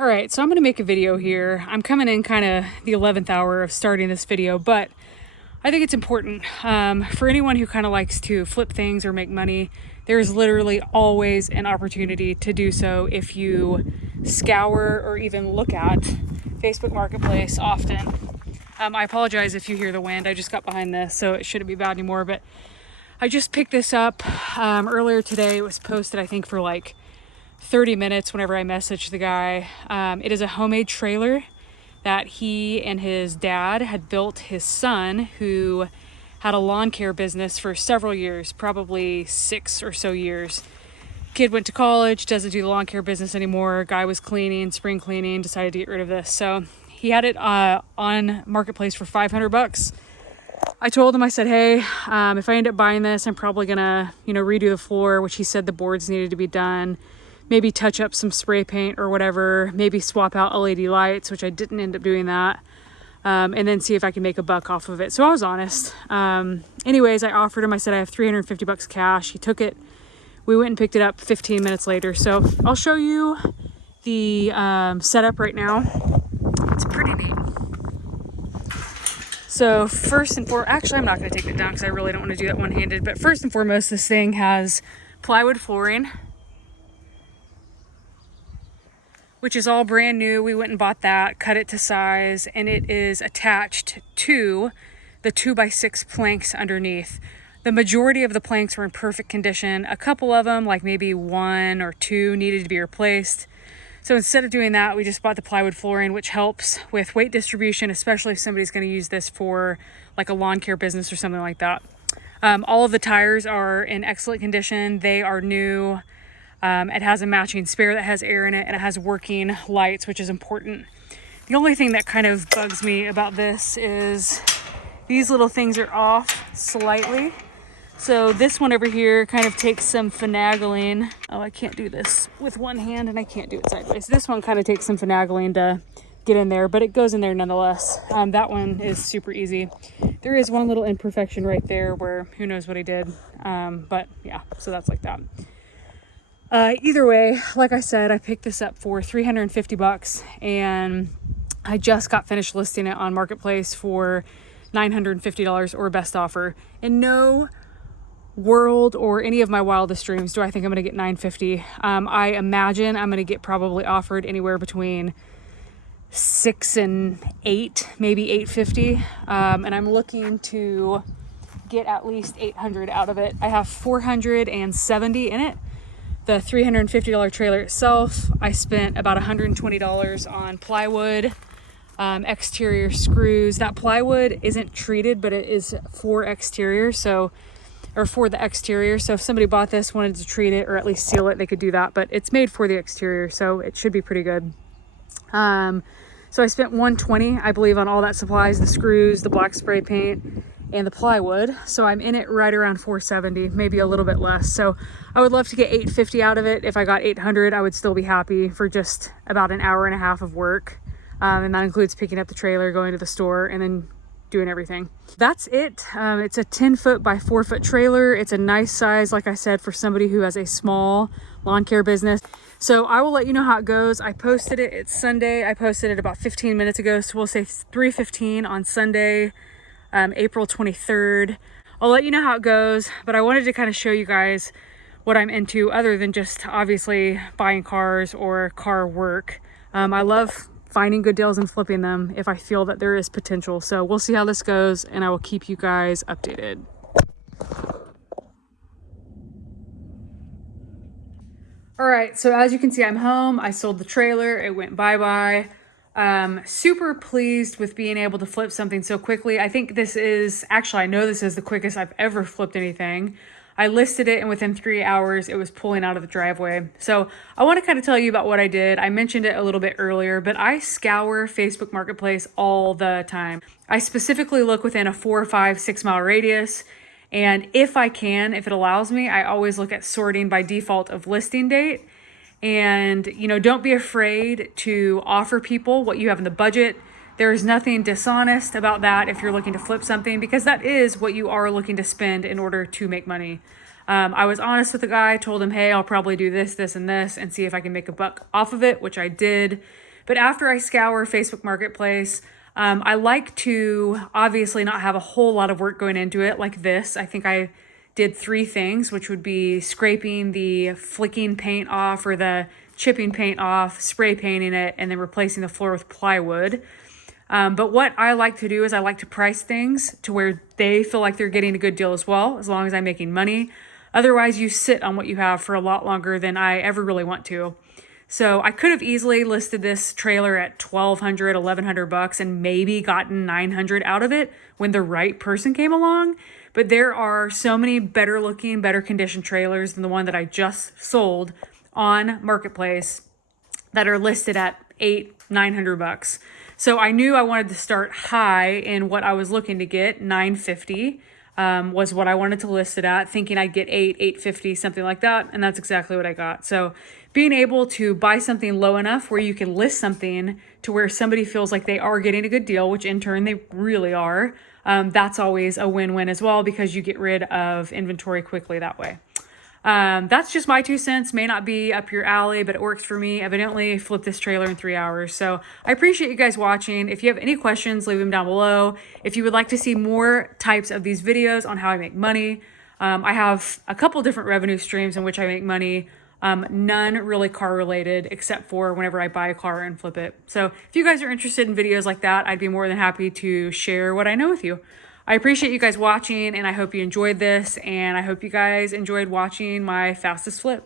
All right, so I'm gonna make a video here. I'm coming in kind of the 11th hour of starting this video, but I think it's important for anyone who kind of likes to flip things or make money. There's literally always an opportunity to do so if you scour or even look at Facebook Marketplace often. I apologize if you hear the wind. I just got behind this, so it shouldn't be bad anymore, but I just picked this up earlier today. It was posted, I think, for like 30 minutes whenever I messaged the guy. It is a homemade trailer that he and his dad had built his son, who had a lawn care business for several years, probably 6 or so years. Kid went to college, doesn't do the lawn care business anymore. Guy was cleaning, spring cleaning, decided to get rid of this. So he had it on Marketplace for $500. I told him, I said, hey, if I end up buying this, I'm probably gonna, redo the floor, which he said the boards needed to be done. Maybe touch up some spray paint or whatever, maybe swap out LED lights, which I didn't end up doing that, and then see if I can make a buck off of it. So I was honest. Anyways, I offered him, I said, I have $350 cash. He took it. We went and picked it up 15 minutes later. So I'll show you the setup right now. It's pretty neat. So first and foremost, actually, I'm not gonna take it down because I really don't want to do that one-handed, but first and foremost, this thing has plywood flooring, which is all brand new. We went and bought that, cut it to size, and it is attached to the 2x6 planks underneath. The majority of the planks were in perfect condition. A couple of them, like maybe 1 or 2, needed to be replaced. So instead of doing that, we just bought the plywood flooring, which helps with weight distribution, especially if somebody's going to use this for like a lawn care business or something like that. All of the tires are in excellent condition. They are new. It has a matching spare that has air in it, and it has working lights, which is important. The only thing that kind of bugs me about this is these little things are off slightly. So this one over here kind of takes some finagling. Oh, I can't do this with one hand and I can't do it sideways. This one kind of takes some finagling to get in there, but it goes in there nonetheless. That one is super easy. There is one little imperfection right there where who knows what he did. But yeah, so that's like that. Either way, like I said, I picked this up for $350 and I just got finished listing it on Marketplace for $950 or best offer. In no world or any of my wildest dreams do I think I'm gonna get $950. I imagine I'm gonna get probably offered anywhere between $600 and $800, maybe $850. And I'm looking to get at least $800 out of it. I have $470 in it. The $350 trailer itself, I spent about $120 on plywood, exterior screws. That plywood isn't treated, but it is for exterior, or for the exterior. So if somebody bought this, wanted to treat it or at least seal it, they could do that, but it's made for the exterior, so it should be pretty good. So I spent $120, I believe, on all that supplies, the screws, the black spray paint, and the plywood. So I'm in it right around $470, maybe a little bit less. So I would love to get $850 out of it. If I got $800, I would still be happy for just about an hour and a half of work. And that includes picking up the trailer, going to the store, and then doing everything. That's it. It's a 10-foot by 4-foot trailer. It's a nice size, like I said, for somebody who has a small lawn care business. So I will let you know how it goes. I posted it. It's Sunday. I posted it about 15 minutes ago. So we'll say 3:15 on Sunday, April 23rd. I'll let you know how it goes, but I wanted to kind of show you guys what I'm into other than just obviously buying cars or car work. I love finding good deals and flipping them if I feel that there is potential. So we'll see how this goes and I will keep you guys updated. All right, so as you can see, I'm home. I sold the trailer, it went bye-bye. Super pleased with being able to flip something so quickly. I think this is, actually I know this is the quickest I've ever flipped anything. I listed it and within 3 hours, it was pulling out of the driveway. So I wanna kind of tell you about what I did. I mentioned it a little bit earlier, but I scour Facebook Marketplace all the time. I specifically look within a 4, 5, 6 mile radius. And if I can, if it allows me, I always look at sorting by default of listing date. And, don't be afraid to offer people what you have in the budget. There is nothing dishonest about that if you're looking to flip something, because that is what you are looking to spend in order to make money. I was honest with the guy, told him, hey, I'll probably do this, this, and this, and see if I can make a buck off of it, which I did. But after I scour Facebook Marketplace, I like to obviously not have a whole lot of work going into it like this. I think I did 3 things, which would be scraping the flicking paint off or the chipping paint off, spray painting it, and then replacing the floor with plywood. But what I like to do is I like to price things to where they feel like they're getting a good deal as well, as long as I'm making money. Otherwise, you sit on what you have for a lot longer than I ever really want to. So I could have easily listed this trailer at $1,200, $1,100 and maybe gotten $900 out of it when the right person came along. But there are so many better looking, better conditioned trailers than the one that I just sold on Marketplace that are listed at $800, $900. So I knew I wanted to start high in what I was looking to get. $950 was what I wanted to list it at, thinking I'd get $850, something like that. And that's exactly what I got. So being able to buy something low enough where you can list something to where somebody feels like they are getting a good deal, which in turn they really are, that's always a win-win as well, because you get rid of inventory quickly that way. That's just my 2 cents. May not be up your alley, but it works for me. Evidently flipped this trailer in 3 hours. So I appreciate you guys watching. If you have any questions, leave them down below. If you would like to see more types of these videos on how I make money, I have a couple different revenue streams in which I make money. None really car related, except for whenever I buy a car and flip it. So if you guys are interested in videos like that, I'd be more than happy to share what I know with you. I appreciate you guys watching, and I hope you enjoyed this, and I hope you guys enjoyed watching my fastest flip.